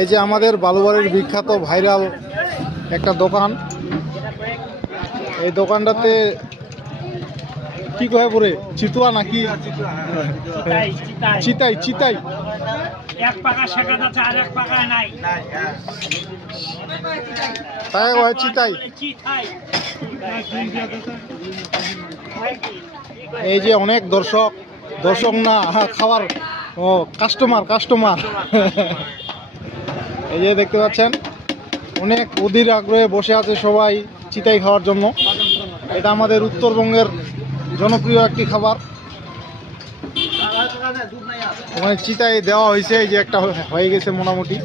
এই যে আমাদের বালুবাড়ির বিখ্যাত ভাইরাল একটা দোকান, এই দোকানটাতে কি কয় পরে চিতুয়া নাকি চিতাই চিতাই এক পাকা শেখা যাচ্ছে আর এক পাকা নাই, তাই কয় চিতাই। এই যে অনেক দর্শক, দর্শক না খাবার, ও কাস্টমার কাস্টমার এই যে দেখতে পাচ্ছেন অনেক অধীর আগ্রহে বসে আছে সবাই চিতাই খাওয়ার জন্য। এটা আমাদের উত্তরবঙ্গের জনপ্রিয় একটি খাবার। ওখানে চিতাই দেওয়া হয়েছে, এই যে একটা হয়ে গেছে মোটামুটি।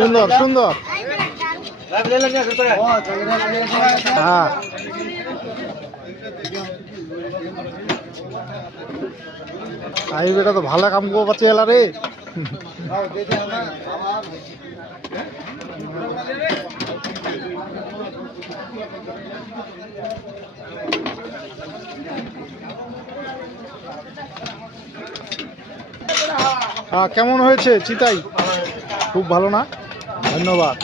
সুন্দর সুন্দর, হ্যাঁ আই বেটা তো ভালো কাম করবো পাচ্ছি এলা রে। কেমন হয়েছে চিতাই? খুব ভালো না? ধন্যবাদ।